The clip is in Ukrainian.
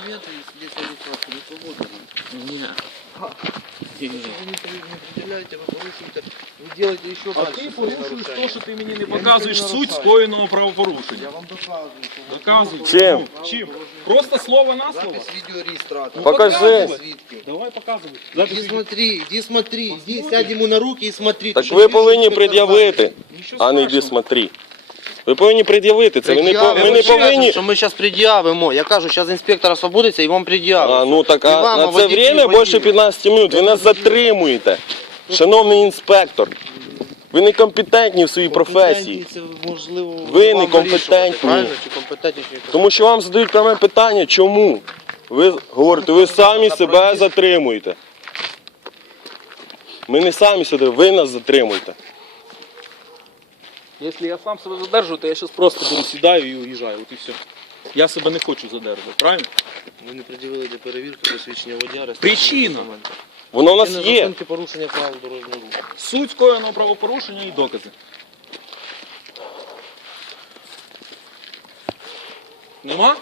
документы и свидетельство о регистрации, вы свободны. Ні. Ні. Если вы не при- не определяете, вы порушите, вы делаете еще А дальше. ти свои порушуєш нарушения. те, що ти мені не Я показуєш нічого не суть нарушаю. скоєного правопорушення. Я вам доказываю. что вы- Доказуй. Чим? Ну, Чим? Просто слово на слово? Запись видеореєстратора. Ну, Покажи. показуй. Свідків. Давай показуй. Иди Запис смотри, иди смотри, иди сядь ему на руки и смотри. Так Ты что, ви видишь, повинні что это пред'явити, Нічого а не йди страшного. смотри. Ви повинні пред'явити це. Ви не, по- ми не повинні. Що ми зараз пред'явимо. Я кажу, зараз інспектор освободиться і вам пред'явимо. А, ну так І а вам, на а це водителі, время більше 15 минут. Ви нас затримуєте. Шановний інспектор. Ви некомпетентні в своїй професії. Це, можливо, Ви вам некомпетентні. вирішувати, Правильно? Чи компетентні, чи Тому що вам задають пряме питання, чому? Ви говорите, ви самі себе затримуєте. Ми не самі себе, ви нас затримуєте. Якщо я сам себе задержу, то я зараз просто беру, сідаю і уїжджаю. От і все. Я себе не хочу задержувати, правильно? Ми не пред'явили для перевірки посвідчення водія. Причина. Воно у нас є. зупинки порушення правил дорожнього руху. Суть скоєного правопорушення і докази. Нема?